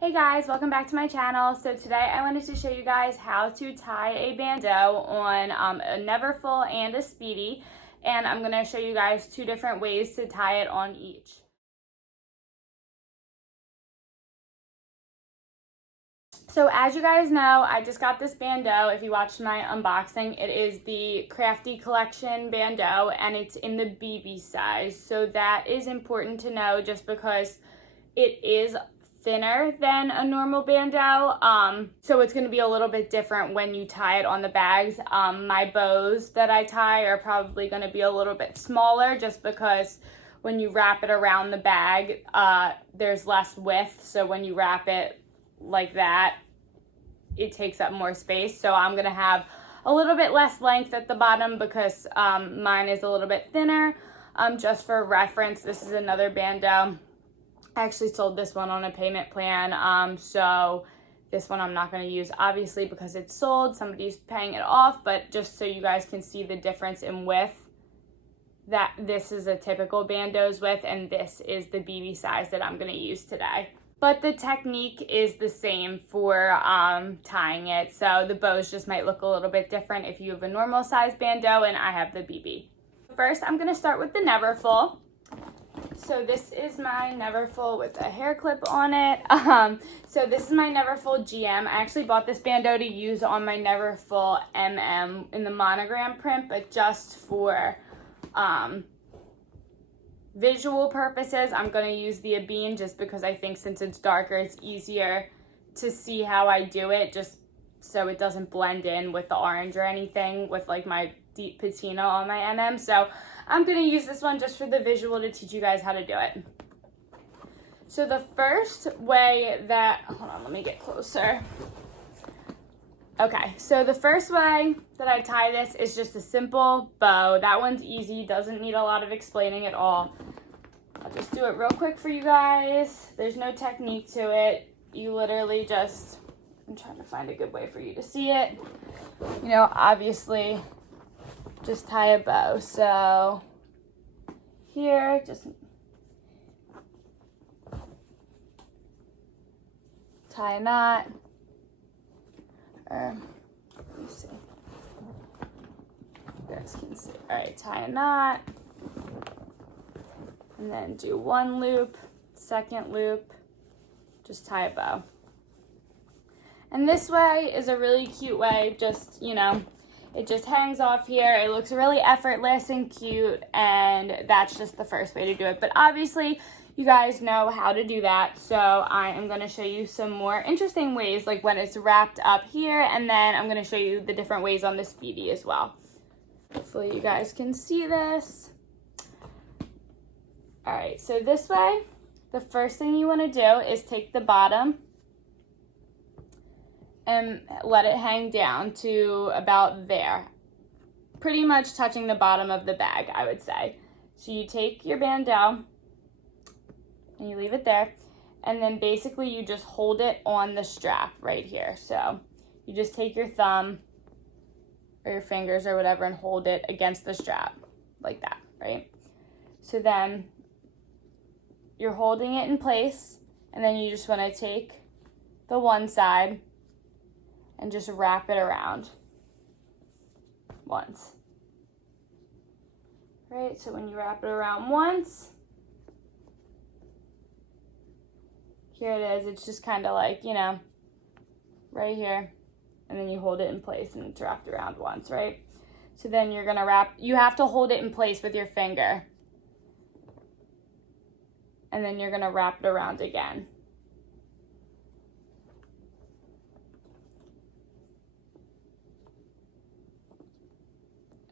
Hey guys, welcome back to my channel. So today I wanted to show you guys how to tie a bandeau on a Neverfull and a Speedy, and I'm going to show you guys two different ways to tie it on each. So as you guys know, I just got this bandeau. If you watched my unboxing, it is the Crafty collection bandeau and it's in the BB size. So that is important to know just because it is thinner than a normal bandeau, so it's going to be a little bit different when you tie it on the bags. My bows that I tie are probably going to be a little bit smaller just because when you wrap it around the bag, there's less width, so when you wrap it like that, it takes up more space. So I'm going to have a little bit less length at the bottom because mine is a little bit thinner. Just for reference, this is another bandeau. I actually sold this one on a payment plan, so this one I'm not going to use obviously because it's sold, somebody's paying it off, but just so you guys can see the difference in width, that this is a typical bandeau's width and this is the BB size that I'm going to use today. But the technique is the same for tying it, so the bows just might look a little bit different if you have a normal size bandeau and I have the BB. First I'm going to start with the Neverfull. So this is my Neverfull with a hair clip on it. So this is my Neverfull GM. I actually bought this bandeau to use on my Neverfull MM in the monogram print, but just for visual purposes, I'm going to use the Abine just because I think since it's darker, it's easier to see how I do it, just so it doesn't blend in with the orange or anything with like my deep patina on my MM. So I'm going to use this one just for the visual to teach you guys how to do it. So the first way that, hold on, let me get closer. Okay, so the first way that I tie this is just a simple bow. That one's easy, doesn't need a lot of explaining at all. I'll just do it real quick for you guys. There's no technique to it. You literally just, I'm trying to find a good way for you to see it. You know, obviously, just tie a bow. So here, just tie a knot. Let me see. You guys can see. All right, tie a knot. And then do one loop, second loop, just tie a bow. And this way is a really cute way, just, you know, it just hangs off here. It looks really effortless and cute, and that's just the first way to do it. But obviously, you guys know how to do that, so I am going to show you some more interesting ways, like when it's wrapped up here, and then I'm going to show you the different ways on the Speedy as well. Hopefully, you guys can see this. All right, so this way, the first thing you want to do is take the bottom and let it hang down to about there, pretty much touching the bottom of the bag, I would say. So you take your bandeau and you leave it there, and then basically you just hold it on the strap right here. So you just take your thumb or your fingers or whatever and hold it against the strap like that, right? So then you're holding it in place, and then you just want to take the one side and just wrap it around once. Right, so when you wrap it around once, here it is. It's just kind of like, you know, right here. And then you hold it in place and it's wrapped around once, right? So then you're gonna wrap, you have to hold it in place with your finger. And then you're gonna wrap it around again.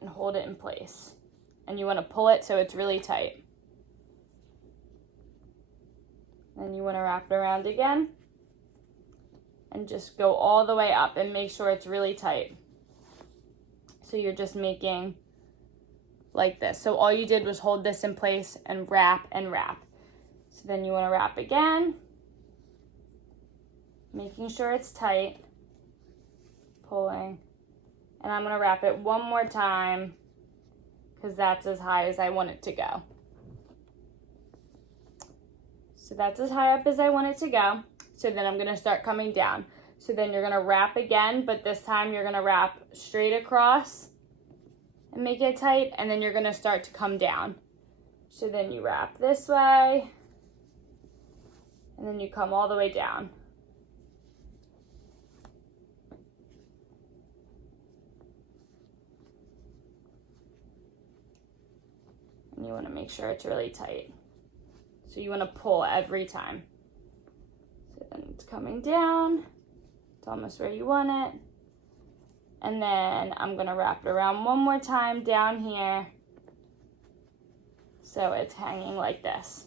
And hold it in place. And you want to pull it so it's really tight. Then you want to wrap it around again. And just go all the way up and make sure it's really tight. So you're just making like this. So all you did was hold this in place and wrap and wrap. So then you want to wrap again. Making sure it's tight. Pulling. And I'm going to wrap it one more time because that's as high as I want it to go. So that's as high up as I want it to go. So then I'm gonna start coming down. So then you're gonna wrap again, but this time you're gonna wrap straight across and make it tight, and then you're gonna start to come down. So then you wrap this way, and then you come all the way down. And you wanna make sure it's really tight. So you wanna pull every time. So then it's coming down. It's almost where you want it. And then I'm gonna wrap it around one more time down here. So it's hanging like this.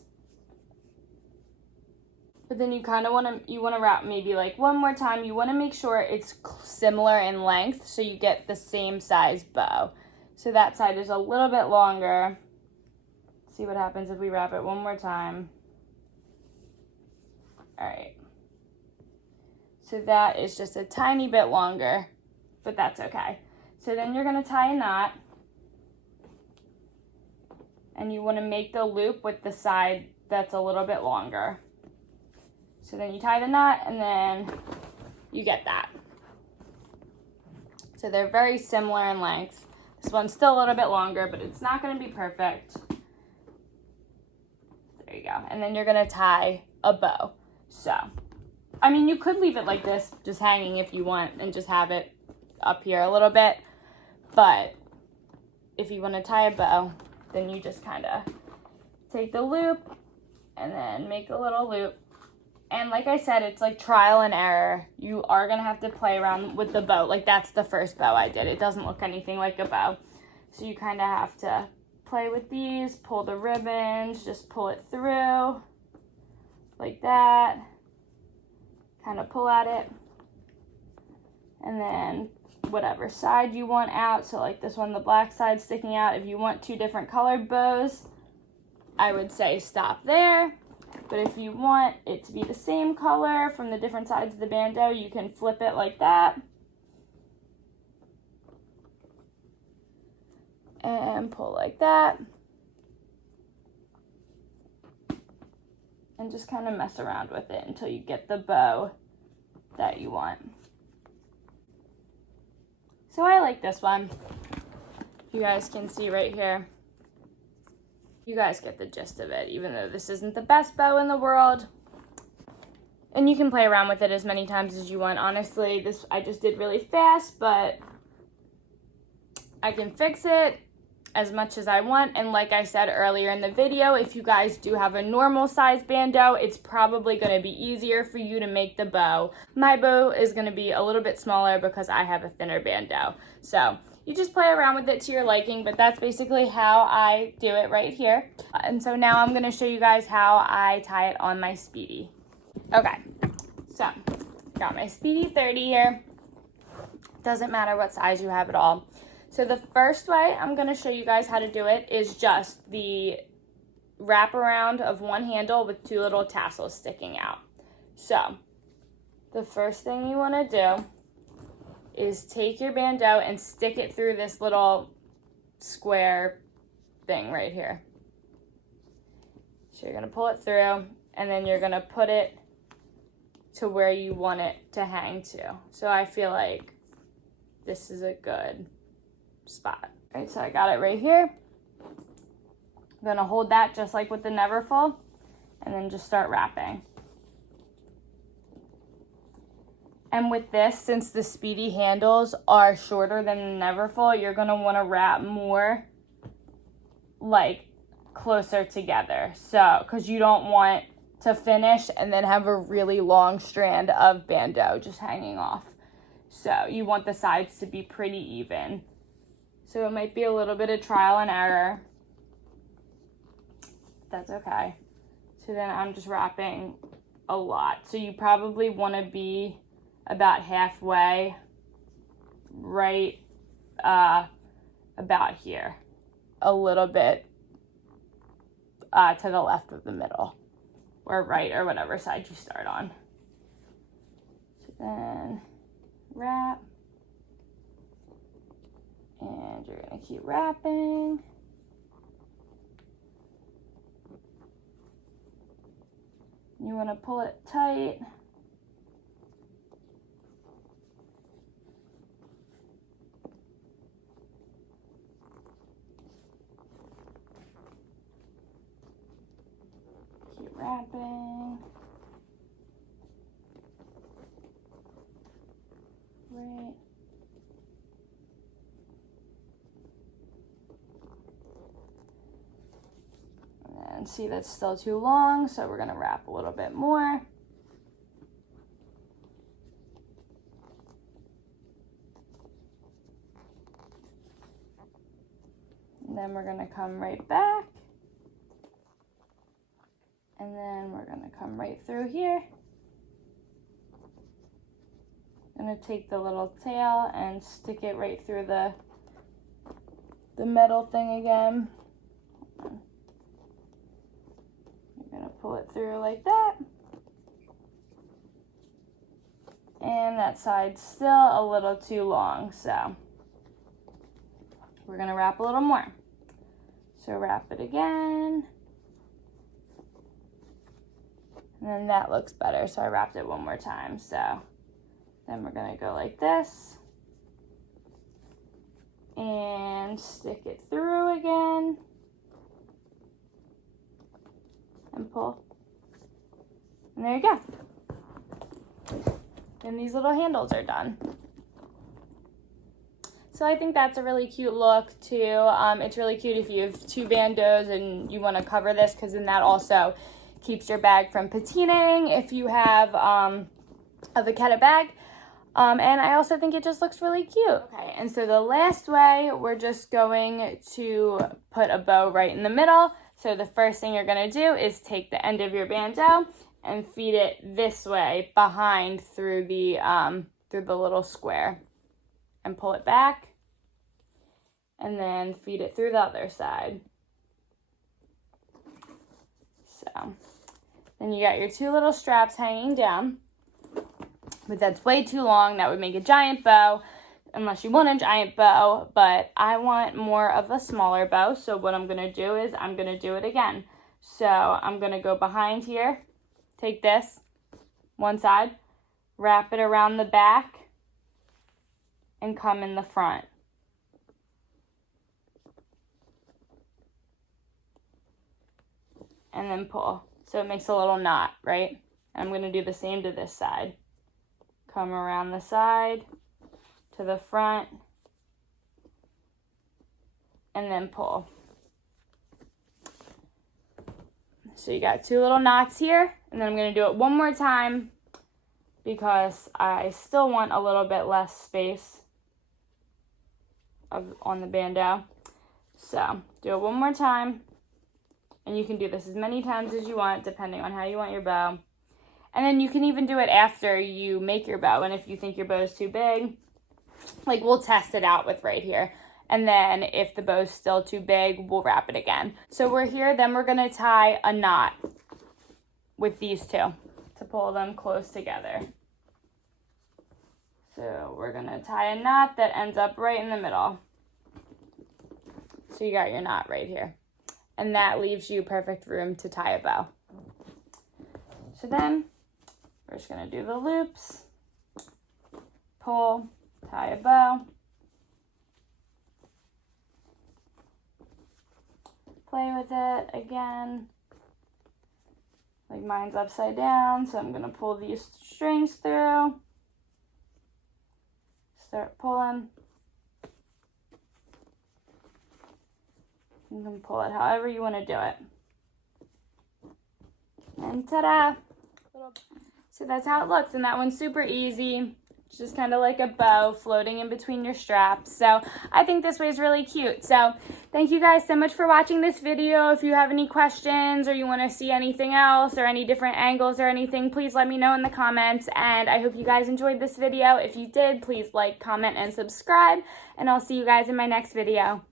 But then you kind of wanna wrap maybe like one more time. You wanna make sure it's similar in length so you get the same size bow. So that side is a little bit longer. See what happens if we wrap it one more time. All right. So that is just a tiny bit longer, but that's okay. So then you're gonna tie a knot, and you wanna make the loop with the side that's a little bit longer. So then you tie the knot, and then you get that. So they're very similar in length. This one's still a little bit longer, but it's not gonna be perfect. There you go. And then you're gonna tie a bow. So, I mean, you could leave it like this, just hanging if you want, and just have it up here a little bit. But if you wanna tie a bow, then you just kinda take the loop and then make a little loop. And like I said, it's like trial and error. You are gonna have to play around with the bow. Like that's the first bow I did. It doesn't look anything like a bow. So you kinda have to play with these, pull the ribbons, just pull it through like that. Kind of pull at it. And then whatever side you want out. So like this one, the black side sticking out. If you want two different colored bows, I would say stop there. But if you want it to be the same color from the different sides of the bandeau, you can flip it like that. And pull like that. And just kind of mess around with it until you get the bow that you want. So I like this one. You guys can see right here. You guys get the gist of it, even though this isn't the best bow in the world. And you can play around with it as many times as you want. Honestly, this I just did really fast, but I can fix it as much as I want. And like I said earlier in the video, if you guys do have a normal size bandeau, it's probably going to be easier for you to make the bow. My bow is going to be a little bit smaller because I have a thinner bandeau. So you just play around with it to your liking, but that's basically how I do it right here. And so now I'm going to show you guys how I tie it on my Speedy. Okay, so got my Speedy 30 here. Doesn't matter what size you have at all. So the first way I'm going to show you guys how to do it is just the wraparound of one handle with two little tassels sticking out. So the first thing you want to do is take your bandeau and stick it through this little square thing right here. So you're going to pull it through, and then you're going to put it to where you want it to hang to. So I feel like this is a good spot. All right, so I got it right here. I'm going to hold that just like with the Neverfull, and then just start wrapping. And with this, since the Speedy handles are shorter than the Neverfull, you're going to want to wrap more like closer together. So, because you don't want to finish and then have a really long strand of bandeau just hanging off. So you want the sides to be pretty even. So it might be a little bit of trial and error. That's okay. So then I'm just wrapping a lot. So you probably want to be about halfway, right about here. A little bit to the left of the middle, or right, or whatever side you start on. So then wrap. And you're going to keep wrapping. You want to pull it tight. wrapping. Right. And see, that's still too long, so we're gonna wrap a little bit more. And then we're gonna come right back. And then we're gonna come right through here. Gonna take the little tail and stick it right through the metal thing again. You're gonna pull it through like that. And that side's still a little too long, so we're gonna wrap a little more. So wrap it again. And then that looks better, so I wrapped it one more time. So then we're gonna go like this and stick it through again and pull. And there you go. And these little handles are done. So I think that's a really cute look too. It's really cute if you have two bandeaus and you want to cover this, because then that also keeps your bag from patinaing if you have a vachetta bag. And I also think it just looks really cute. Okay, and so the last way, we're just going to put a bow right in the middle. So the first thing you're gonna do is take the end of your bandeau and feed it this way behind through the little square and pull it back, and then feed it through the other side. So then you got your two little straps hanging down, but that's way too long. That would make a giant bow, unless you want a giant bow, but I want more of a smaller bow. So what I'm gonna do is I'm gonna do it again. So I'm gonna go behind here, take this one side, wrap it around the back, and come in the front. And then pull. So it makes a little knot, right? I'm going to do the same to this side. Come around the side to the front and then pull. So you got two little knots here, and then I'm going to do it one more time because I still want a little bit less space on the bandeau. So do it one more time, and you can do this as many times as you want depending on how you want your bow. And then you can even do it after you make your bow, and if you think your bow is too big, like we'll test it out with right here, and then if the bow's still too big, we'll wrap it again. So we're here, then we're gonna tie a knot with these two to pull them close together. So we're gonna tie a knot that ends up right in the middle. So you got your knot right here. And that leaves you perfect room to tie a bow. So then we're just gonna do the loops, pull, tie a bow, play with it again. Like mine's upside down, so I'm gonna pull these strings through. Start pulling. You can pull it however you want to do it. And ta-da! So that's how it looks, and that one's super easy. It's just kind of like a bow floating in between your straps. So I think this way is really cute. So thank you guys so much for watching this video. If you have any questions or you want to see anything else or any different angles or anything, please let me know in the comments. And I hope you guys enjoyed this video. If you did, please like, comment, and subscribe. And I'll see you guys in my next video.